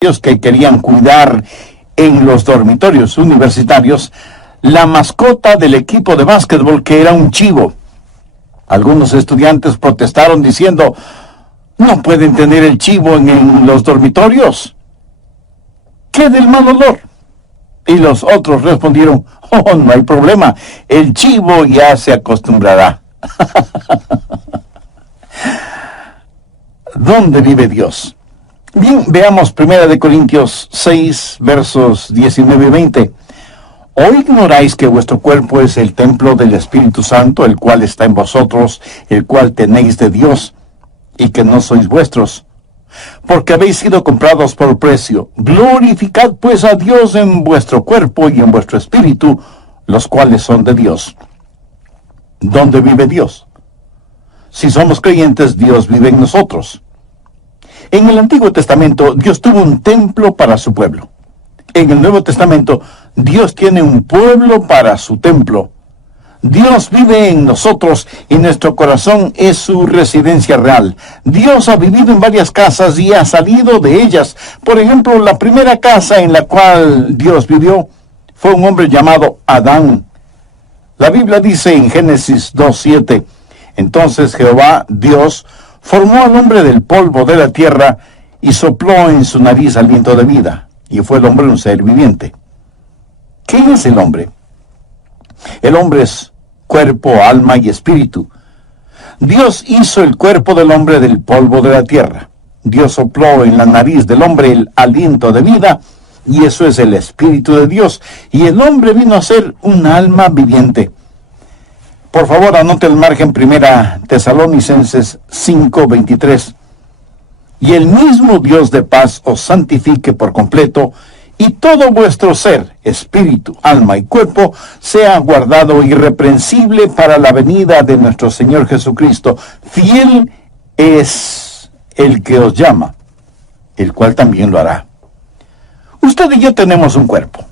que querían cuidar en los dormitorios universitarios la mascota del equipo de básquetbol, que era un chivo. Algunos estudiantes protestaron diciendo: no pueden tener el chivo en los dormitorios. ¿Qué del mal olor? Y los otros respondieron: oh, no hay problema, el chivo ya se acostumbrará. ¿Dónde vive Dios? Bien, veamos 1 Corintios 6, versos 19 y 20. ¿O ignoráis que vuestro cuerpo es el templo del Espíritu Santo, el cual está en vosotros, el cual tenéis de Dios, y que no sois vuestros? Porque habéis sido comprados por precio. Glorificad pues a Dios en vuestro cuerpo y en vuestro espíritu, los cuales son de Dios. ¿Dónde vive Dios? Si somos creyentes, Dios vive en nosotros. En el Antiguo Testamento, Dios tuvo un templo para su pueblo. En el Nuevo Testamento, Dios tiene un pueblo para su templo. Dios vive en nosotros y nuestro corazón es su residencia real. Dios ha vivido en varias casas y ha salido de ellas. Por ejemplo, la primera casa en la cual Dios vivió fue un hombre llamado Adán. La Biblia dice en Génesis 2:7, entonces Jehová, Dios, formó al hombre del polvo de la tierra y sopló en su nariz aliento de vida, y fue el hombre un ser viviente. ¿Qué es el hombre? El hombre es cuerpo, alma y espíritu. Dios hizo el cuerpo del hombre del polvo de la tierra. Dios sopló en la nariz del hombre el aliento de vida, y eso es el Espíritu de Dios, y el hombre vino a ser un alma viviente. Por favor, anote el margen 1 Tesalonicenses 5:23. Y el mismo Dios de paz os santifique por completo, y todo vuestro ser, espíritu, alma y cuerpo, sea guardado irreprensible para la venida de nuestro Señor Jesucristo. Fiel es el que os llama, el cual también lo hará. Usted y yo tenemos un cuerpo.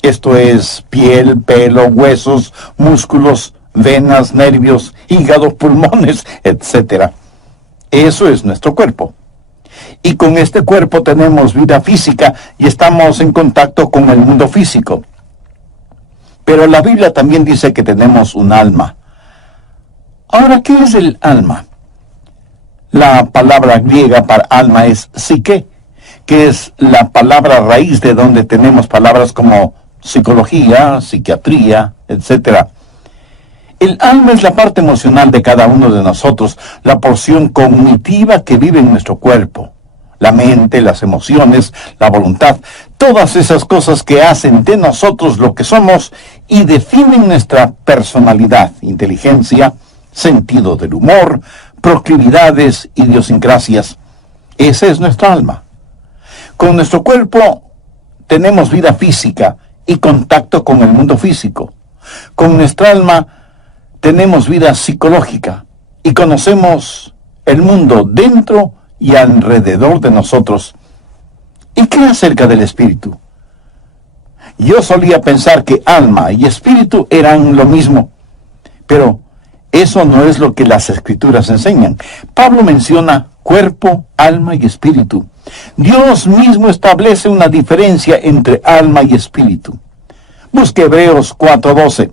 Esto es piel, pelo, huesos, músculos, venas, nervios, hígado, pulmones, etc. Eso es nuestro cuerpo. Y con este cuerpo tenemos vida física y estamos en contacto con el mundo físico. Pero la Biblia también dice que tenemos un alma. Ahora, ¿qué es el alma? La palabra griega para alma es psique, que es la palabra raíz de donde tenemos palabras como psicología, psiquiatría, etc. El alma es la parte emocional de cada uno de nosotros, la porción cognitiva que vive en nuestro cuerpo. La mente, las emociones, la voluntad, todas esas cosas que hacen de nosotros lo que somos y definen nuestra personalidad, inteligencia, sentido del humor, proclividades, idiosincrasias. Esa es nuestra alma. Con nuestro cuerpo tenemos vida física y contacto con el mundo físico. Con nuestra alma tenemos vida psicológica y conocemos el mundo dentro y alrededor de nosotros. ¿Y qué acerca del espíritu? Yo solía pensar que alma y espíritu eran lo mismo, pero eso no es lo que las Escrituras enseñan. Pablo menciona cuerpo, alma y espíritu. Dios mismo establece una diferencia entre alma y espíritu. Busque Hebreos 4:12.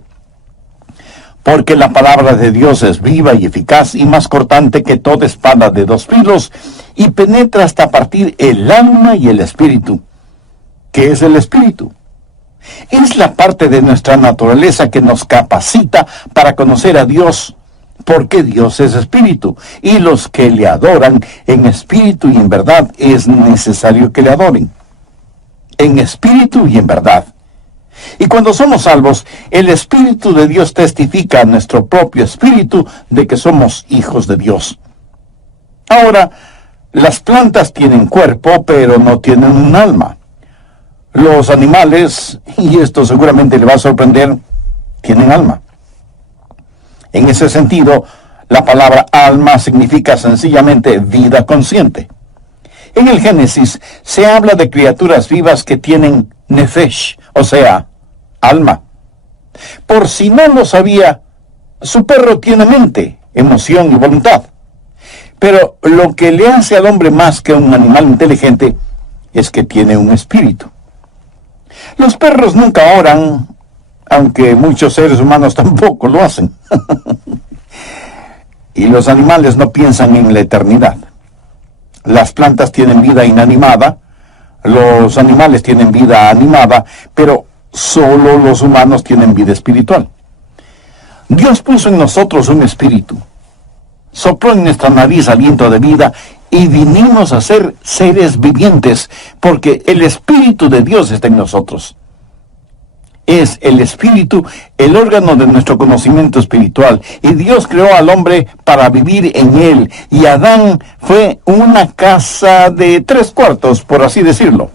Porque la palabra de Dios es viva y eficaz y más cortante que toda espada de dos filos, y penetra hasta partir el alma y el espíritu. ¿Qué es el espíritu? Es la parte de nuestra naturaleza que nos capacita para conocer a Dios, porque Dios es espíritu, y los que le adoran en espíritu y en verdad es necesario que le adoren. En espíritu y en verdad. Y cuando somos salvos, el Espíritu de Dios testifica a nuestro propio espíritu de que somos hijos de Dios. Ahora, las plantas tienen cuerpo, pero no tienen un alma. Los animales, y esto seguramente le va a sorprender, tienen alma. En ese sentido, la palabra alma significa sencillamente vida consciente. En el Génesis se habla de criaturas vivas que tienen nefesh, o sea, alma. Por si no lo sabía, su perro tiene mente, emoción y voluntad. Pero lo que le hace al hombre más que un animal inteligente es que tiene un espíritu. Los perros nunca oran, aunque muchos seres humanos tampoco lo hacen. Y los animales no piensan en la eternidad. Las plantas tienen vida inanimada, los animales tienen vida animada, pero solo los humanos tienen vida espiritual. Dios puso en nosotros un espíritu, sopló en nuestra nariz aliento de vida y vinimos a ser seres vivientes, porque el Espíritu de Dios está en nosotros. Es el Espíritu el órgano de nuestro conocimiento espiritual, y Dios creó al hombre para vivir en él, y Adán fue una casa de 3/4, por así decirlo.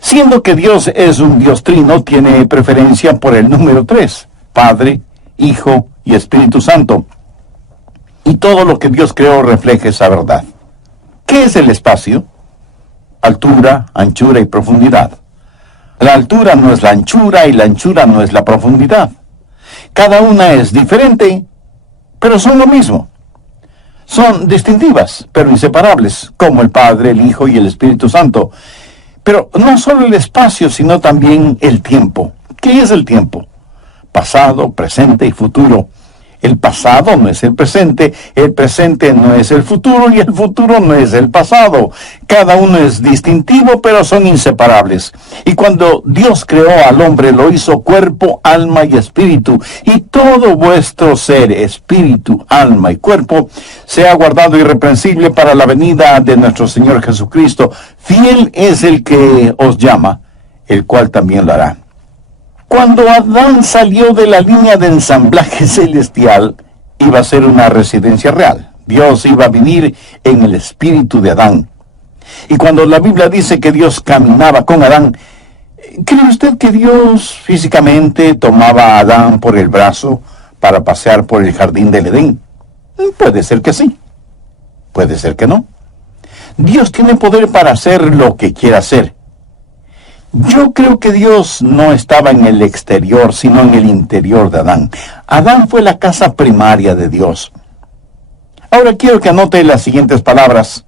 Siendo que Dios es un Dios trino, tiene preferencia por el número 3, Padre, Hijo y Espíritu Santo. Y todo lo que Dios creó refleja esa verdad. ¿Qué es el espacio? Altura, anchura y profundidad. La altura no es la anchura y la anchura no es la profundidad. Cada una es diferente, pero son lo mismo. Son distintivas, pero inseparables, como el Padre, el Hijo y el Espíritu Santo. Pero no solo el espacio, sino también el tiempo. ¿Qué es el tiempo? Pasado, presente y futuro. El pasado no es el presente no es el futuro y el futuro no es el pasado. Cada uno es distintivo, pero son inseparables. Y cuando Dios creó al hombre, lo hizo cuerpo, alma y espíritu. Y todo vuestro ser, espíritu, alma y cuerpo, sea guardado irreprensible para la venida de nuestro Señor Jesucristo. Fiel es el que os llama, el cual también lo hará. Cuando Adán salió de la línea de ensamblaje celestial, iba a ser una residencia real. Dios iba a vivir en el espíritu de Adán. Y cuando la Biblia dice que Dios caminaba con Adán, ¿cree usted que Dios físicamente tomaba a Adán por el brazo para pasear por el jardín del Edén? Puede ser que sí, puede ser que no. Dios tiene poder para hacer lo que quiera hacer. Yo creo que Dios no estaba en el exterior, sino en el interior de Adán. Adán fue la casa primaria de Dios. Ahora quiero que anote las siguientes palabras,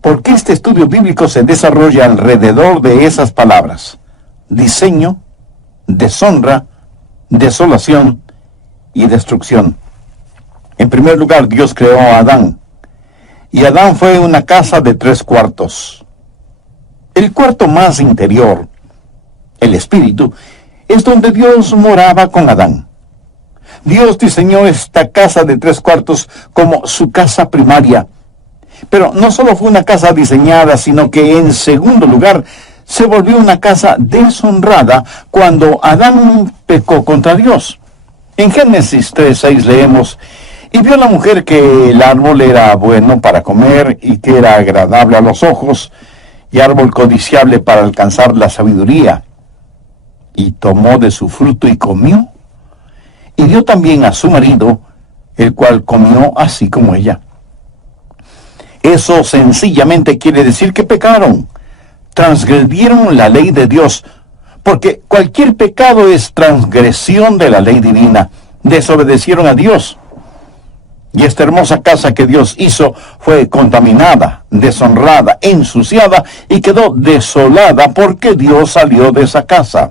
porque este estudio bíblico se desarrolla alrededor de esas palabras: diseño, deshonra, desolación y destrucción. En primer lugar, Dios creó a Adán, y Adán fue una casa de 3/4. El cuarto más interior, el espíritu, es donde Dios moraba con Adán. Dios diseñó esta casa de 3/4 como su casa primaria. Pero no solo fue una casa diseñada, sino que en segundo lugar se volvió una casa deshonrada cuando Adán pecó contra Dios. En Génesis 3:6 leemos: y vio la mujer que el árbol era bueno para comer y que era agradable a los ojos, y árbol codiciable para alcanzar la sabiduría. Y tomó de su fruto y comió, y dio también a su marido, el cual comió así como ella. Eso sencillamente quiere decir que pecaron, transgredieron la ley de Dios, porque cualquier pecado es transgresión de la ley divina. Desobedecieron a Dios. Y esta hermosa casa que Dios hizo fue contaminada, deshonrada, ensuciada y quedó desolada porque Dios salió de esa casa.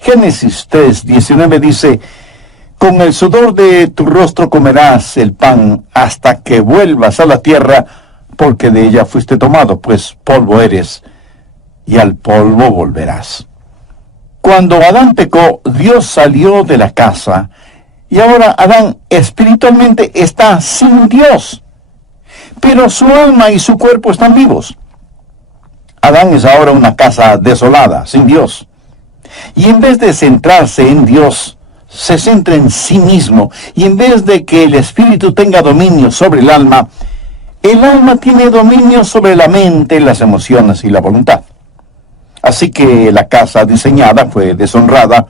Génesis 3:19 dice: con el sudor de tu rostro comerás el pan hasta que vuelvas a la tierra, porque de ella fuiste tomado, pues polvo eres, y al polvo volverás. Cuando Adán pecó, Dios salió de la casa, y ahora Adán espiritualmente está sin Dios, pero su alma y su cuerpo están vivos. Adán es ahora una casa desolada, sin Dios. Y en vez de centrarse en Dios, se centra en sí mismo. Y en vez de que el espíritu tenga dominio sobre el alma tiene dominio sobre la mente, las emociones y la voluntad. Así que la casa diseñada fue deshonrada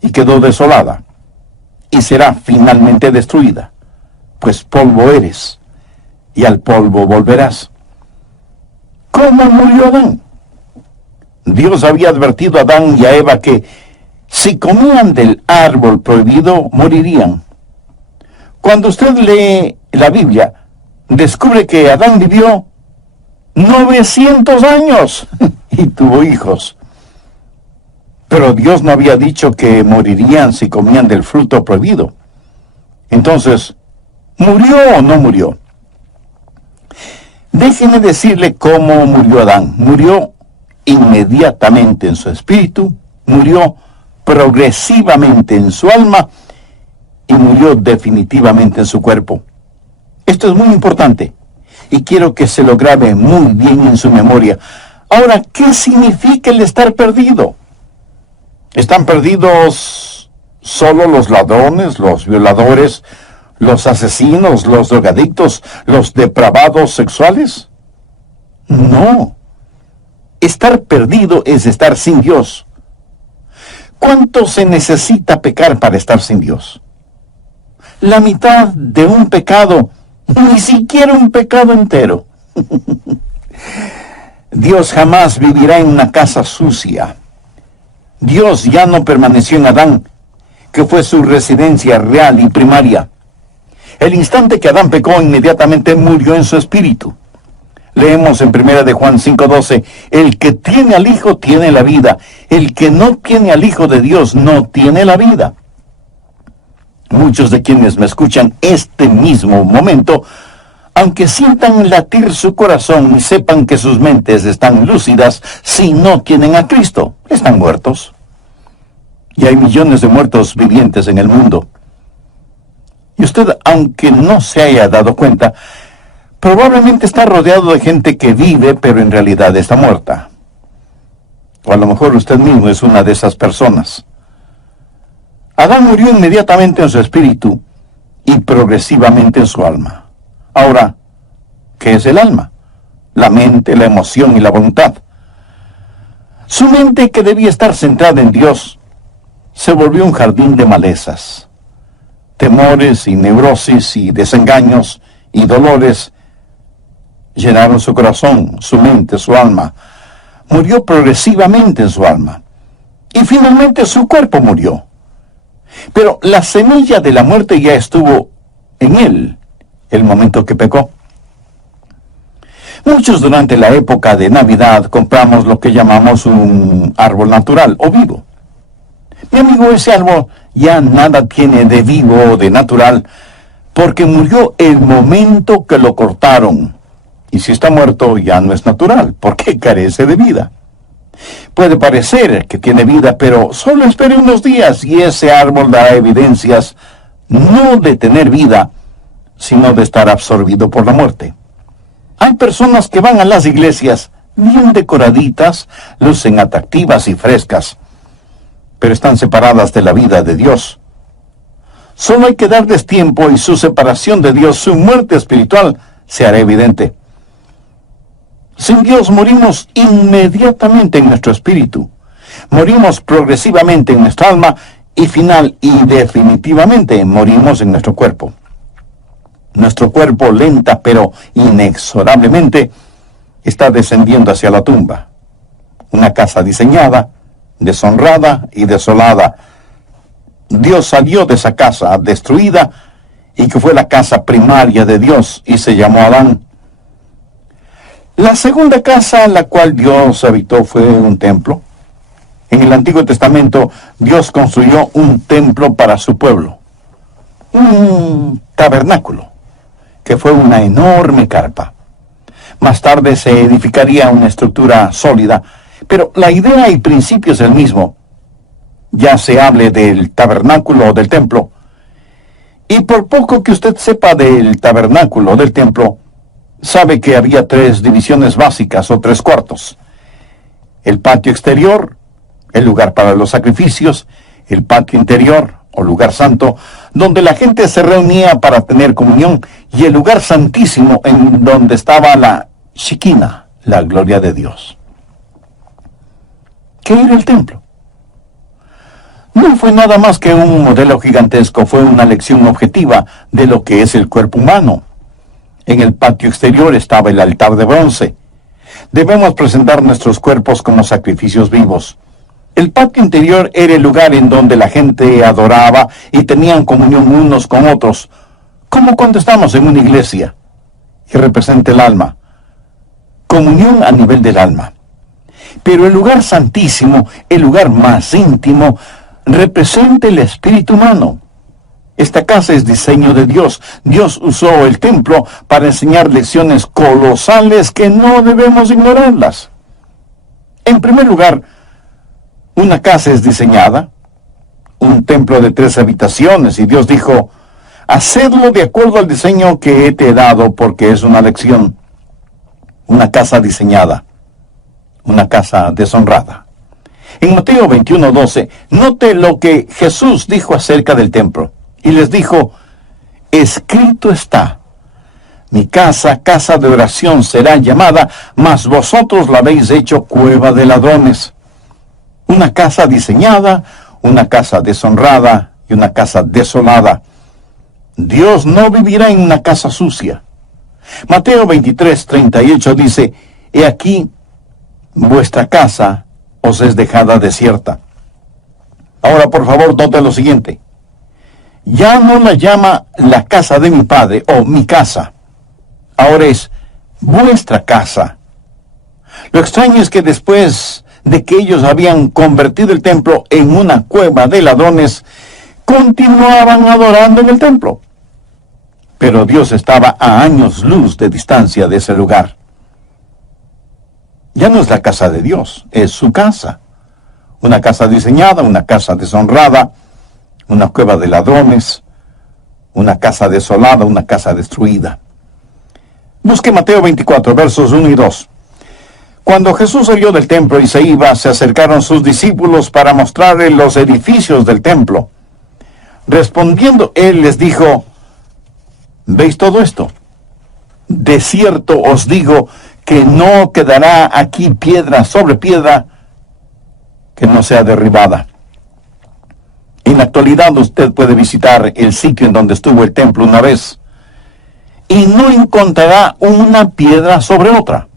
y quedó desolada. Y será finalmente destruida, pues polvo eres, y al polvo volverás. ¿Cómo murió Adán? Dios había advertido a Adán y a Eva que si comían del árbol prohibido, morirían. Cuando usted lee la Biblia, descubre que Adán vivió 900 años y tuvo hijos. Pero Dios no había dicho que morirían si comían del fruto prohibido. Entonces, ¿murió o no murió? Déjeme decirle cómo murió Adán. Murió inmediatamente en su espíritu, murió progresivamente en su alma y murió definitivamente en su cuerpo. Esto es muy importante y quiero que se lo grabe muy bien en su memoria. Ahora, ¿qué significa el estar perdido? ¿Están perdidos solo los ladrones, los violadores, los asesinos, los drogadictos, los depravados sexuales? No. Estar perdido es estar sin Dios. ¿Cuánto se necesita pecar para estar sin Dios? La mitad de un pecado, ni siquiera un pecado entero. Dios jamás vivirá en una casa sucia. Dios ya no permaneció en Adán, que fue su residencia real y primaria. El instante que Adán pecó, inmediatamente murió en su espíritu. Leemos en 1 de Juan 5:12, el que tiene al Hijo tiene la vida, el que no tiene al Hijo de Dios no tiene la vida. Muchos de quienes me escuchan este mismo momento, aunque sientan latir su corazón y sepan que sus mentes están lúcidas, si no tienen a Cristo, están muertos. Y hay millones de muertos vivientes en el mundo. Y usted, aunque no se haya dado cuenta, probablemente está rodeado de gente que vive, pero en realidad está muerta. O a lo mejor usted mismo es una de esas personas. Adán murió inmediatamente en su espíritu y progresivamente en su alma. Ahora, ¿qué es el alma? La mente, la emoción y la voluntad. Su mente, que debía estar centrada en Dios, se volvió un jardín de malezas. Temores y neurosis y desengaños y dolores llenaron su corazón, su mente, su alma. Murió progresivamente en su alma. Y finalmente su cuerpo murió. Pero la semilla de la muerte ya estuvo en él el momento que pecó. Muchos durante la época de Navidad compramos lo que llamamos un árbol natural o vivo. Mi amigo, ese árbol ya nada tiene de vivo o de natural, porque murió el momento que lo cortaron. Y si está muerto, ya no es natural, porque carece de vida. Puede parecer que tiene vida, pero solo espere unos días y ese árbol dará evidencias no de tener vida, sino de estar absorbido por la muerte. Hay personas que van a las iglesias bien decoraditas, lucen atractivas y frescas, pero están separadas de la vida de Dios. Solo hay que darles tiempo y su separación de Dios, su muerte espiritual, se hará evidente. Sin Dios morimos inmediatamente en nuestro espíritu. Morimos progresivamente en nuestra alma y final y definitivamente morimos en nuestro cuerpo. Nuestro cuerpo lenta pero inexorablemente está descendiendo hacia la tumba. Una casa diseñada, deshonrada y desolada. Dios salió de esa casa destruida y que fue la casa primaria de Dios y se llamó Adán. La segunda casa en la cual Dios habitó fue un templo. En el Antiguo Testamento, Dios construyó un templo para su pueblo. Un tabernáculo, que fue una enorme carpa. Más tarde se edificaría una estructura sólida, pero la idea y principio es el mismo. Ya se hable del tabernáculo o del templo. Y por poco que usted sepa del tabernáculo o del templo, sabe que había 3 divisiones básicas o 3 cuartos. El patio exterior, el lugar para los sacrificios, el patio interior o lugar santo, donde la gente se reunía para tener comunión, y el lugar santísimo en donde estaba la Shekinah, la gloria de Dios. ¿Qué era el templo? No fue nada más que un modelo gigantesco, fue una lección objetiva de lo que es el cuerpo humano. En el patio exterior estaba el altar de bronce. Debemos presentar nuestros cuerpos como sacrificios vivos. El patio interior era el lugar en donde la gente adoraba y tenían comunión unos con otros, como cuando estamos en una iglesia, y representa el alma. comunión a nivel del alma. Pero el lugar santísimo, el lugar más íntimo, representa el espíritu humano. Esta casa es diseño de Dios. Dios usó el templo para enseñar lecciones colosales que no debemos ignorarlas. En primer lugar, una casa es diseñada, un templo de 3 habitaciones, y Dios dijo, hacedlo de acuerdo al diseño que te he dado, porque es una lección. Una casa diseñada, una casa deshonrada. En Mateo 21:12, note lo que Jesús dijo acerca del templo. Y les dijo, escrito está, mi casa, casa de oración será llamada, mas vosotros la habéis hecho cueva de ladrones. Una casa diseñada, una casa deshonrada y una casa desolada. Dios no vivirá en una casa sucia. Mateo 23:38 dice, he aquí, vuestra casa os es dejada desierta. Ahora, por favor, note lo siguiente. Ya no la llama la casa de mi padre o mi casa. Ahora es vuestra casa. Lo extraño es que después de que ellos habían convertido el templo en una cueva de ladrones, continuaban adorando en el templo. Pero Dios estaba a años luz de distancia de ese lugar. Ya no es la casa de Dios, es su casa. Una casa diseñada, una casa deshonrada, una cueva de ladrones, una casa desolada, una casa destruida. Busque Mateo 24, versos 1 y 2. Cuando Jesús salió del templo y se iba, se acercaron sus discípulos para mostrarle los edificios del templo. Respondiendo él les dijo, ¿veis todo esto? De cierto os digo que no quedará aquí piedra sobre piedra que no sea derribada. En la actualidad usted puede visitar el sitio en donde estuvo el templo una vez y no encontrará una piedra sobre otra.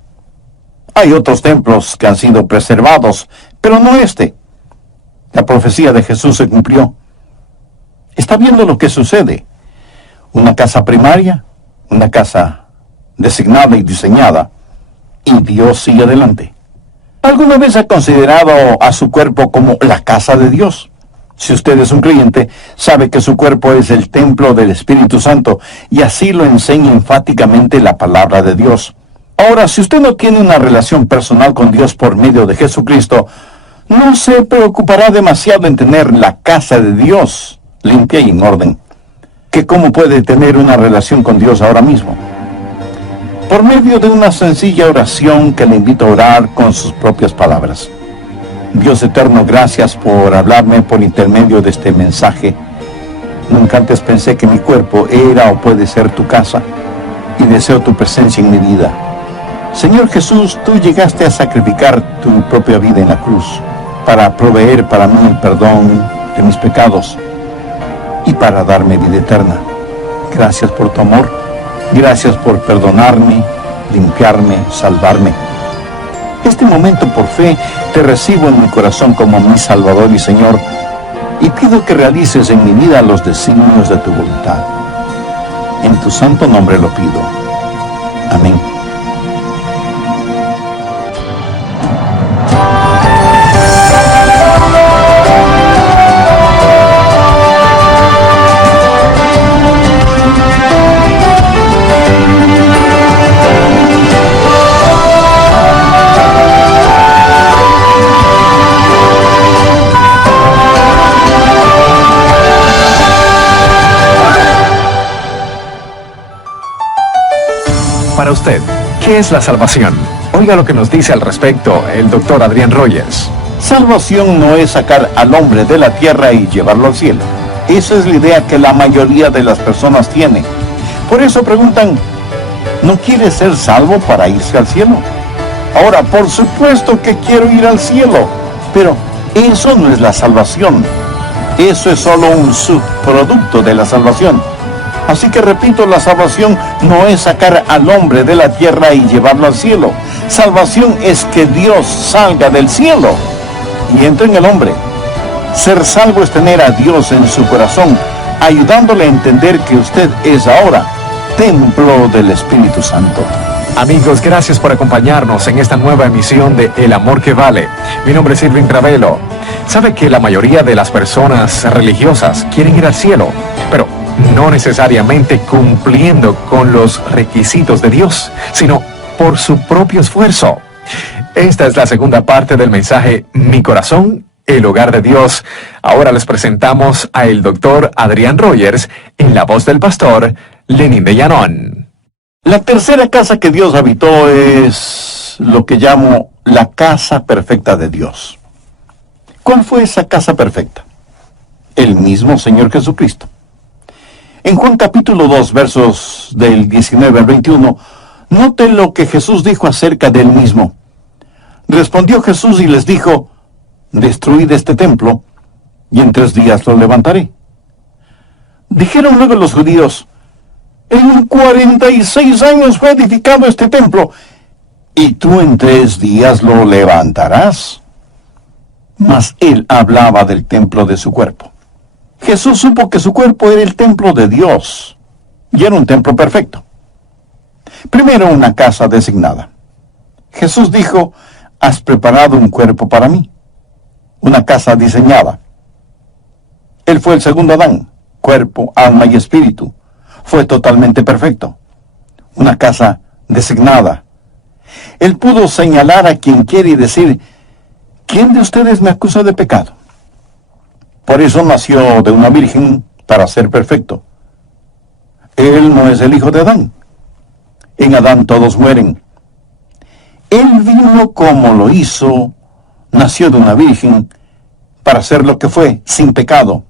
Hay otros templos que han sido preservados, pero no este. La profecía de Jesús se cumplió. Está viendo lo que sucede. Una casa primaria, una casa designada y diseñada, y Dios sigue adelante. ¿Alguna vez ha considerado a su cuerpo como la casa de Dios? Si usted es un creyente, sabe que su cuerpo es el templo del Espíritu Santo, y así lo enseña enfáticamente la palabra de Dios. Ahora, si usted no tiene una relación personal con Dios por medio de Jesucristo, no se preocupará demasiado en tener la casa de Dios limpia y en orden. ¿Que cómo puede tener una relación con Dios ahora mismo? Por medio de una sencilla oración que le invito a orar con sus propias palabras. Dios eterno, gracias por hablarme por intermedio de este mensaje. Nunca antes pensé que mi cuerpo era o puede ser tu casa, y deseo tu presencia en mi vida. Señor Jesús, tú llegaste a sacrificar tu propia vida en la cruz para proveer para mí el perdón de mis pecados y para darme vida eterna. Gracias por tu amor, gracias por perdonarme, limpiarme, salvarme. Este momento por fe te recibo en mi corazón como mi Salvador y Señor, y pido que realices en mi vida los designios de tu voluntad. En tu santo nombre lo pido. Amén. Para usted, ¿qué es la salvación? Oiga lo que nos dice al respecto el doctor Adrián Rogers. Salvación no es sacar al hombre de la tierra y llevarlo al cielo. Esa es la idea que la mayoría de las personas tiene. Por eso preguntan, ¿no quieres ser salvo para irse al cielo? Ahora, por supuesto que quiero ir al cielo, pero eso no es la salvación. Eso es solo un subproducto de la salvación. Así que repito, la salvación no es sacar al hombre de la tierra y llevarlo al cielo. Salvación es que Dios salga del cielo y entre en el hombre. Ser salvo es tener a Dios en su corazón, ayudándole a entender que usted es ahora templo del Espíritu Santo. Amigos, gracias por acompañarnos en esta nueva emisión de El Amor que Vale. Mi nombre es Irving Ravelo. Sabe que la mayoría de las personas religiosas quieren ir al cielo, pero no necesariamente cumpliendo con los requisitos de Dios, sino por su propio esfuerzo. Esta es la segunda parte del mensaje Mi Corazón, el Hogar de Dios. Ahora les presentamos a el doctor Adrián Rogers en la voz del pastor Lenín de Llanón. La tercera casa que Dios habitó es lo que llamo la casa perfecta de Dios. ¿Cuál fue esa casa perfecta? El mismo Señor Jesucristo. En Juan capítulo 2, versos del 19 al 21, note lo que Jesús dijo acerca del mismo. Respondió Jesús y les dijo: destruid este templo, y en 3 días lo levantaré. Dijeron luego los judíos: en 46 años fue edificado este templo, y tú en 3 días lo levantarás. Mas él hablaba del templo de su cuerpo. Jesús supo que su cuerpo era el templo de Dios, y era un templo perfecto. Primero, una casa designada. Jesús dijo: has preparado un cuerpo para mí, una casa diseñada. Él fue el segundo Adán, cuerpo, alma y espíritu. Fue totalmente perfecto. Una casa designada. Él pudo señalar a quien quiere y decir: ¿quién de ustedes me acusa de pecado? Por eso nació de una virgen, para ser perfecto. Él no es el hijo de Adán. En Adán todos mueren. Él vino como lo hizo, nació de una virgen, para ser lo que fue, sin pecado.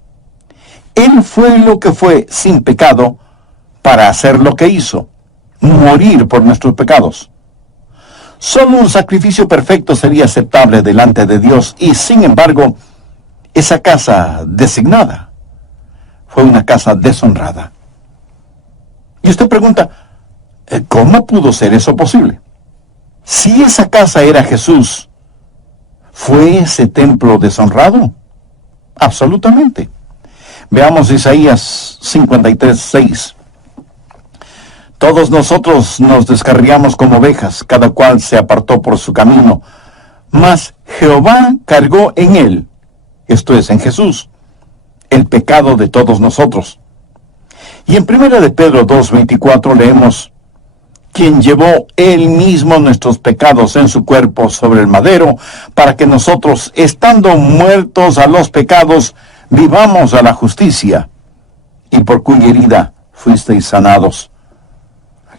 Él fue lo que fue, sin pecado, para hacer lo que hizo, morir por nuestros pecados. Solo un sacrificio perfecto sería aceptable delante de Dios, y sin embargo, esa casa designada fue una casa deshonrada. Y usted pregunta: ¿cómo pudo ser eso posible? Si esa casa era Jesús, ¿fue ese templo deshonrado? Absolutamente. Veamos Isaías 53:6. Todos nosotros nos descarriamos como ovejas, cada cual se apartó por su camino, mas Jehová cargó en él, esto es, en Jesús, el pecado de todos nosotros. Y en 1 de Pedro 2:24 leemos: quien llevó él mismo nuestros pecados en su cuerpo sobre el madero, para que nosotros, estando muertos a los pecados, vivamos a la justicia, y por cuya herida fuisteis sanados.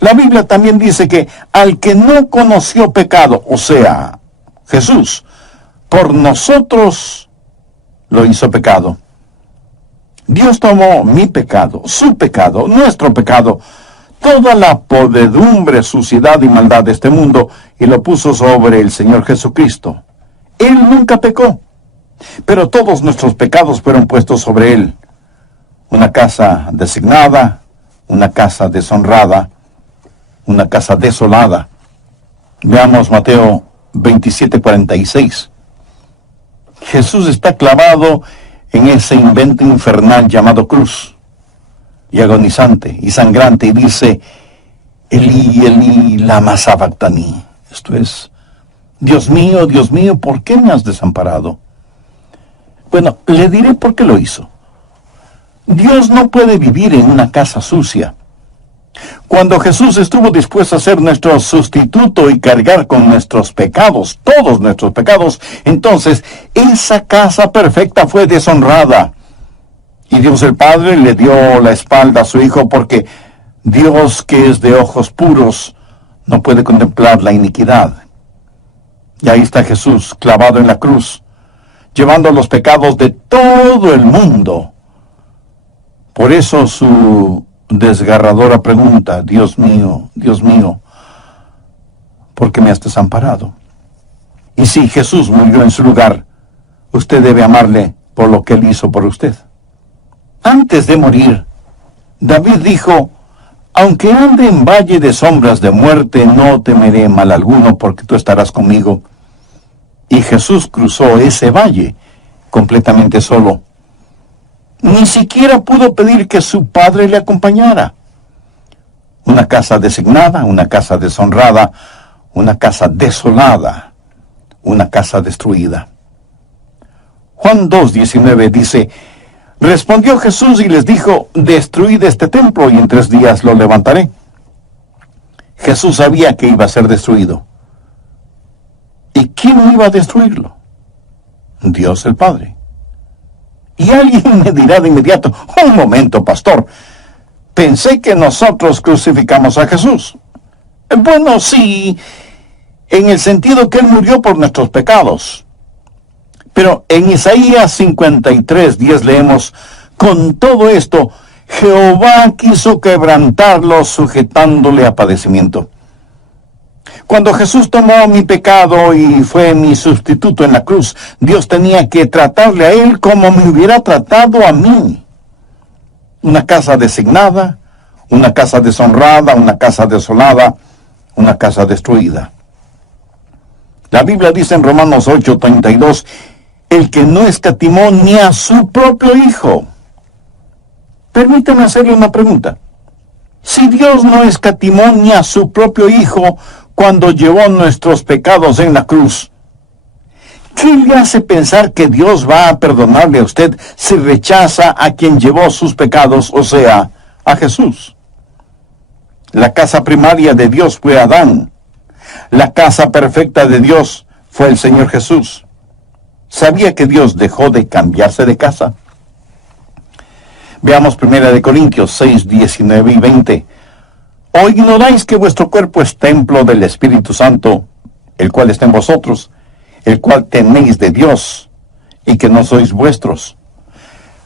La Biblia también dice que al que no conoció pecado, o sea, Jesús, por nosotros lo hizo pecado. Dios tomó mi pecado, su pecado, nuestro pecado, toda la podredumbre, suciedad y maldad de este mundo, y lo puso sobre el Señor Jesucristo. Él nunca pecó, pero todos nuestros pecados fueron puestos sobre Él. Una casa designada, una casa deshonrada, una casa desolada. Veamos Mateo 27:46. Jesús está clavado en ese invento infernal llamado cruz, y agonizante y sangrante, y dice: Elí, Elí, lama sabactani. Esto es: Dios mío, ¿por qué me has desamparado? Bueno, le diré por qué lo hizo. Dios no puede vivir en una casa sucia. Cuando Jesús estuvo dispuesto a ser nuestro sustituto y cargar con nuestros pecados, todos nuestros pecados, entonces esa casa perfecta fue deshonrada. Y Dios el Padre le dio la espalda a su Hijo, porque Dios, que es de ojos puros, no puede contemplar la iniquidad. Y ahí está Jesús clavado en la cruz, llevando los pecados de todo el mundo. Por eso su desgarradora pregunta: Dios mío, ¿por qué me has desamparado? Y si Jesús murió en su lugar, usted debe amarle por lo que Él hizo por usted. Antes de morir, David dijo: aunque ande en valle de sombras de muerte, no temeré mal alguno, porque tú estarás conmigo. Y Jesús cruzó ese valle completamente solo. Ni siquiera pudo pedir que su Padre le acompañara. una casa designada, una casa deshonrada, una casa desolada, una casa destruida. Juan 2:19 dice, respondió Jesús y les dijo, destruid este templo y en 3 días lo levantaré. Jesús sabía que iba a ser destruido. ¿Y quién iba a destruirlo? Dios el Padre. Y alguien me dirá de inmediato, un momento, pastor, pensé que nosotros crucificamos a Jesús. Bueno, sí, en el sentido que Él murió por nuestros pecados. Pero en Isaías 53:10 leemos, con todo esto, Jehová quiso quebrantarlo sujetándole a padecimiento. Cuando Jesús tomó mi pecado y fue mi sustituto en la cruz, Dios tenía que tratarle a Él como me hubiera tratado a mí. Una casa designada, una casa deshonrada, una casa desolada, una casa destruida. La Biblia dice en Romanos 8:32, el que no escatimó ni a su propio Hijo. Permítame hacerle una pregunta. Si Dios no escatimó ni a su propio Hijo cuando llevó nuestros pecados en la cruz, ¿qué le hace pensar que Dios va a perdonarle a usted si rechaza a quien llevó sus pecados, o sea, a Jesús? La casa primaria de Dios fue Adán. La casa perfecta de Dios fue el Señor Jesús. ¿Sabía que Dios dejó de cambiarse de casa? Veamos 1 Corintios 6, 19 y 20. ¿O ignoráis que vuestro cuerpo es templo del Espíritu Santo, el cual está en vosotros, el cual tenéis de Dios, y que no sois vuestros?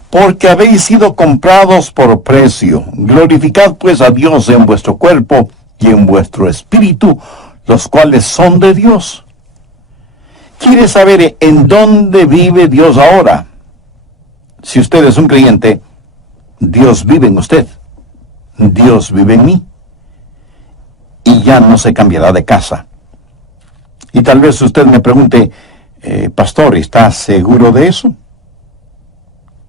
Porque habéis sido comprados por precio. Glorificad pues a Dios en vuestro cuerpo y en vuestro espíritu, los cuales son de Dios. ¿Quiere saber en dónde vive Dios ahora? Si usted es un creyente, Dios vive en usted. Dios vive en mí. Y ya no se cambiará de casa. Y tal vez usted me pregunte, pastor, ¿está seguro de eso?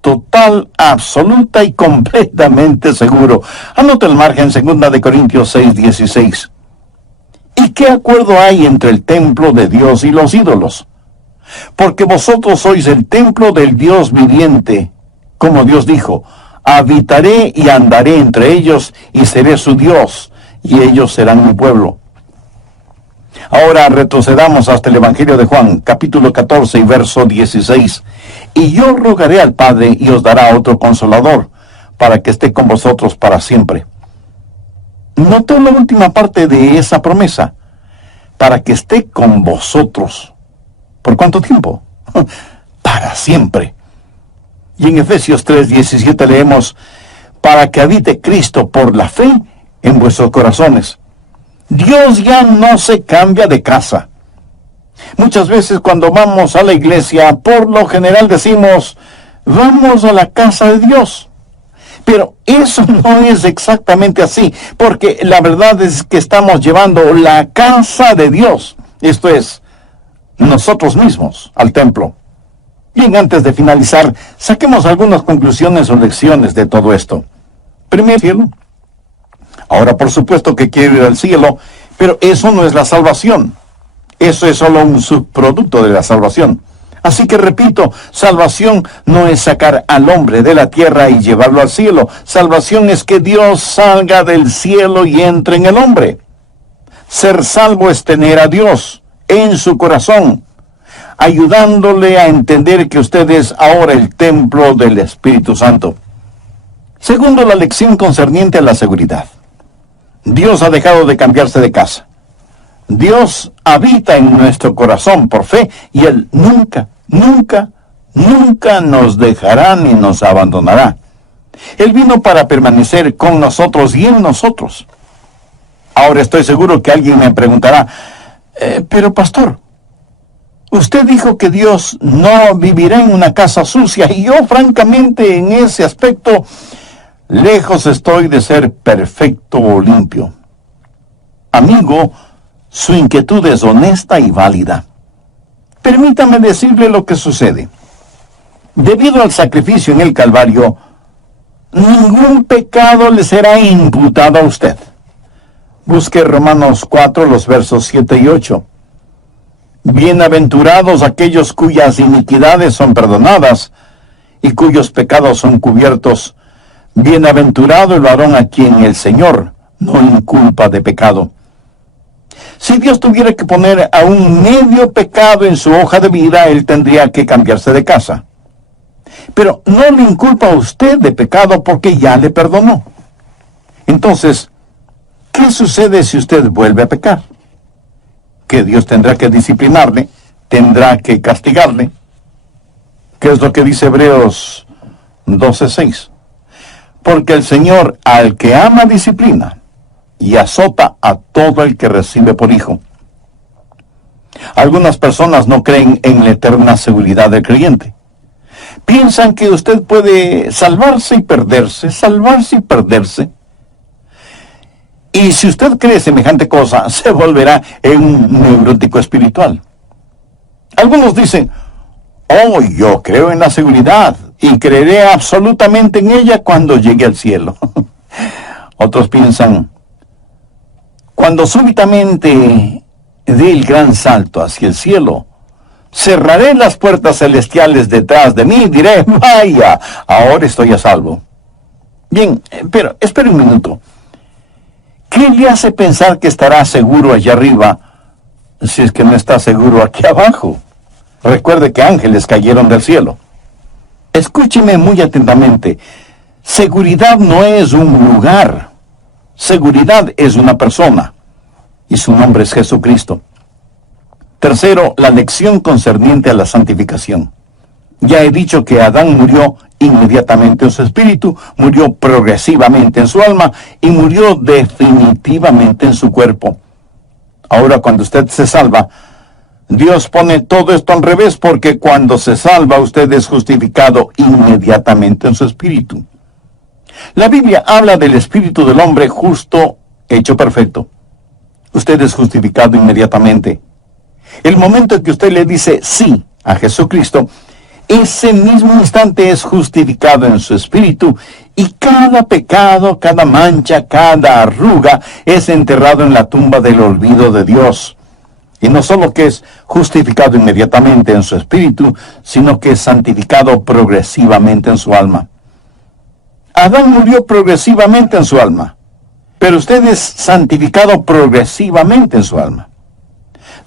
Total, absoluta y completamente seguro. Anota el margen 2 Corintios 6, 16. ¿Y qué acuerdo hay entre el templo de Dios y los ídolos? Porque vosotros sois el templo del Dios viviente, como Dios dijo, habitaré y andaré entre ellos y seré su Dios, y ellos serán mi pueblo. Ahora retrocedamos hasta el Evangelio de Juan, capítulo 14 y verso 16. Y yo rogaré al Padre y os dará otro consolador, para que esté con vosotros para siempre. Notó la última parte de esa promesa, para que esté con vosotros. ¿Por cuánto tiempo? Para siempre. Y en Efesios 3:17 leemos, para que habite Cristo por la fe en vuestros corazones. Dios ya no se cambia de casa. Muchas veces cuando vamos a la iglesia, por lo general decimos, vamos a la casa de Dios. Pero eso no es exactamente así, porque la verdad es que estamos llevando la casa de Dios, esto es, nosotros mismos, al templo. Bien, antes de finalizar, saquemos algunas conclusiones o lecciones de todo esto. Primero, cielo. Ahora, por supuesto que quiero ir al cielo, pero eso no es la salvación. Eso es solo un subproducto de la salvación. Así que repito, salvación no es sacar al hombre de la tierra y llevarlo al cielo. Salvación es que Dios salga del cielo y entre en el hombre. Ser salvo es tener a Dios en su corazón, ayudándole a entender que usted es ahora el templo del Espíritu Santo. Segundo, la lección concerniente a la seguridad. Dios ha dejado de cambiarse de casa. Dios habita en nuestro corazón por fe y Él nunca, nunca, nunca nos dejará ni nos abandonará. Él vino para permanecer con nosotros y en nosotros. Ahora estoy seguro que alguien me preguntará, pero pastor, usted dijo que Dios no vivirá en una casa sucia y yo francamente en ese aspecto lejos estoy de ser perfecto o limpio. Amigo, su inquietud es honesta y válida. Permítame decirle lo que sucede. Debido al sacrificio en el Calvario, ningún pecado le será imputado a usted. Busque Romanos 4, los versos 7 y 8. Bienaventurados aquellos cuyas iniquidades son perdonadas y cuyos pecados son cubiertos. Bienaventurado el varón a quien el Señor no inculpa de pecado. Si Dios tuviera que poner a un medio pecado en su hoja de vida, él tendría que cambiarse de casa. Pero no le inculpa a usted de pecado porque ya le perdonó. Entonces, ¿qué sucede si usted vuelve a pecar? Que Dios tendrá que disciplinarle, tendrá que castigarle. ¿Qué es lo que dice Hebreos 12:6? Porque el Señor al que ama disciplina y azota a todo el que recibe por hijo. Algunas personas no creen en la eterna seguridad del creyente. Piensan que usted puede salvarse y perderse, salvarse y perderse. Y si usted cree semejante cosa, se volverá en un neurótico espiritual. Algunos dicen, oh, yo creo en la seguridad y creeré absolutamente en ella cuando llegue al cielo. Otros piensan, cuando súbitamente dé el gran salto hacia el cielo, cerraré las puertas celestiales detrás de mí y diré, vaya, ahora estoy a salvo. Bien, pero espere un minuto. ¿Qué le hace pensar que estará seguro allá arriba si es que no está seguro aquí abajo? Recuerde que ángeles cayeron del cielo. Escúcheme muy atentamente. Seguridad no es un lugar. Seguridad es una persona. Y su nombre es Jesucristo. Tercero, la lección concerniente a la santificación. Ya he dicho que Adán murió inmediatamente en su espíritu, murió progresivamente en su alma y murió definitivamente en su cuerpo. Ahora, cuando usted se salva, Dios pone todo esto al revés, porque cuando se salva usted es justificado inmediatamente en su espíritu. La Biblia habla del espíritu del hombre justo, hecho perfecto. Usted es justificado inmediatamente. El momento en que usted le dice sí a Jesucristo, ese mismo instante es justificado en su espíritu y cada pecado, cada mancha, cada arruga es enterrado en la tumba del olvido de Dios. Y no solo que es justificado inmediatamente en su espíritu, sino que es santificado progresivamente en su alma. Adán murió progresivamente en su alma, pero usted es santificado progresivamente en su alma.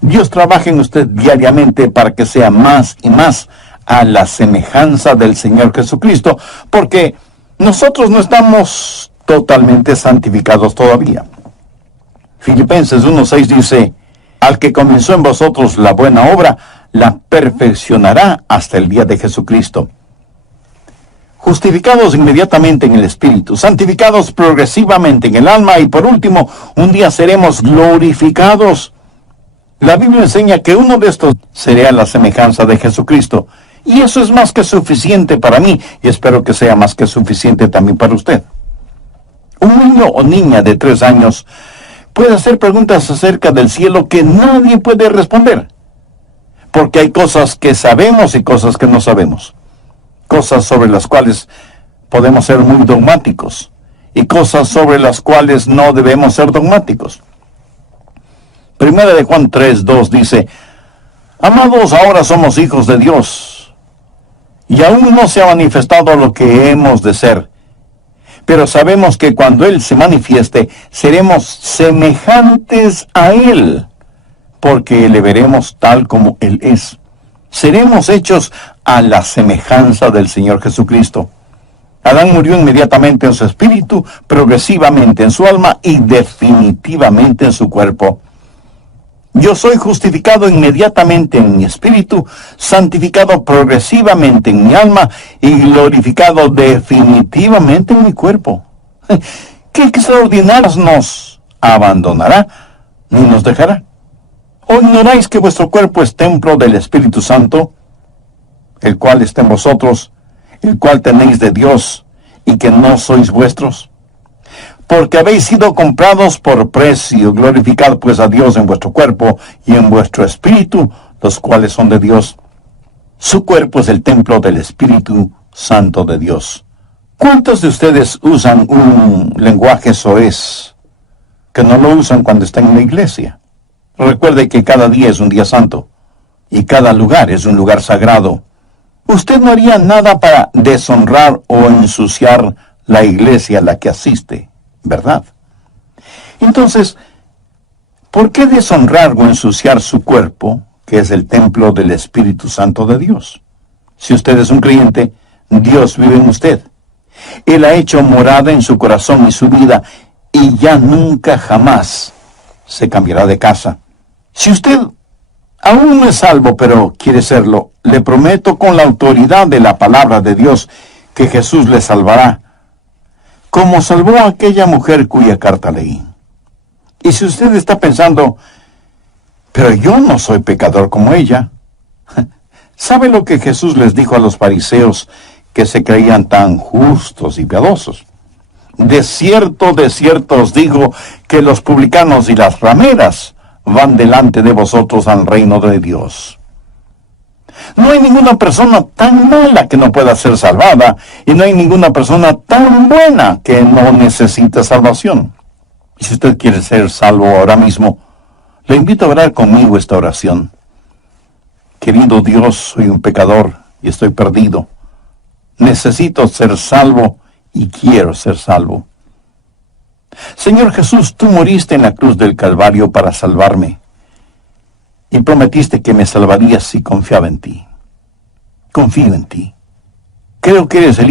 Dios trabaja en usted diariamente para que sea más y más a la semejanza del Señor Jesucristo, porque nosotros no estamos totalmente santificados todavía. Filipenses 1:6 dice, al que comenzó en vosotros la buena obra, la perfeccionará hasta el día de Jesucristo. Justificados inmediatamente en el Espíritu, santificados progresivamente en el alma y por último, un día seremos glorificados. La Biblia enseña que uno de estos será la semejanza de Jesucristo. Y eso es más que suficiente para mí, y espero que sea más que suficiente también para usted. Un niño o niña de 3 años puede hacer preguntas acerca del cielo que nadie puede responder. Porque hay cosas que sabemos y cosas que no sabemos. Cosas sobre las cuales podemos ser muy dogmáticos, y cosas sobre las cuales no debemos ser dogmáticos. Primera de Juan 3:2 dice, amados, ahora somos hijos de Dios, y aún no se ha manifestado lo que hemos de ser. Pero sabemos que cuando Él se manifieste, seremos semejantes a Él, porque le veremos tal como Él es. Seremos hechos a la semejanza del Señor Jesucristo. Adán murió inmediatamente en su espíritu, progresivamente en su alma y definitivamente en su cuerpo. Yo soy justificado inmediatamente en mi espíritu, santificado progresivamente en mi alma y glorificado definitivamente en mi cuerpo. ¿Qué extraordinarios nos abandonará ni nos dejará? ¿O ignoráis que vuestro cuerpo es templo del Espíritu Santo, el cual está en vosotros, el cual tenéis de Dios, y que no sois vuestros? Porque habéis sido comprados por precio. Glorificad pues a Dios en vuestro cuerpo y en vuestro espíritu, los cuales son de Dios. Su cuerpo es el templo del Espíritu Santo de Dios. ¿Cuántos de ustedes usan un lenguaje soez que no lo usan cuando están en la iglesia. Recuerde que cada día es un día santo y cada lugar es un lugar sagrado. Usted no haría nada para deshonrar o ensuciar la iglesia a la que asiste, ¿verdad? Entonces, ¿por qué deshonrar o ensuciar su cuerpo, que es el templo del Espíritu Santo de Dios? Si usted es un creyente, Dios vive en usted. Él ha hecho morada en su corazón y su vida, y ya nunca jamás se cambiará de casa. Si usted aún no es salvo, pero quiere serlo, le prometo con la autoridad de la palabra de Dios que Jesús le salvará, como salvó a aquella mujer cuya carta leí. Y si usted está pensando, pero yo no soy pecador como ella, ¿sabe lo que Jesús les dijo a los fariseos que se creían tan justos y piadosos? De cierto os digo que los publicanos y las rameras van delante de vosotros al reino de Dios. No hay ninguna persona tan mala que no pueda ser salvada, y no hay ninguna persona tan buena que no necesite salvación. Y si usted quiere ser salvo ahora mismo, le invito a orar conmigo esta oración. Querido Dios, soy un pecador y estoy perdido. Necesito ser salvo y quiero ser salvo. Señor Jesús, tú moriste en la cruz del Calvario para salvarme y prometiste que me salvarías si confiaba en ti. Confío en ti. Creo que eres el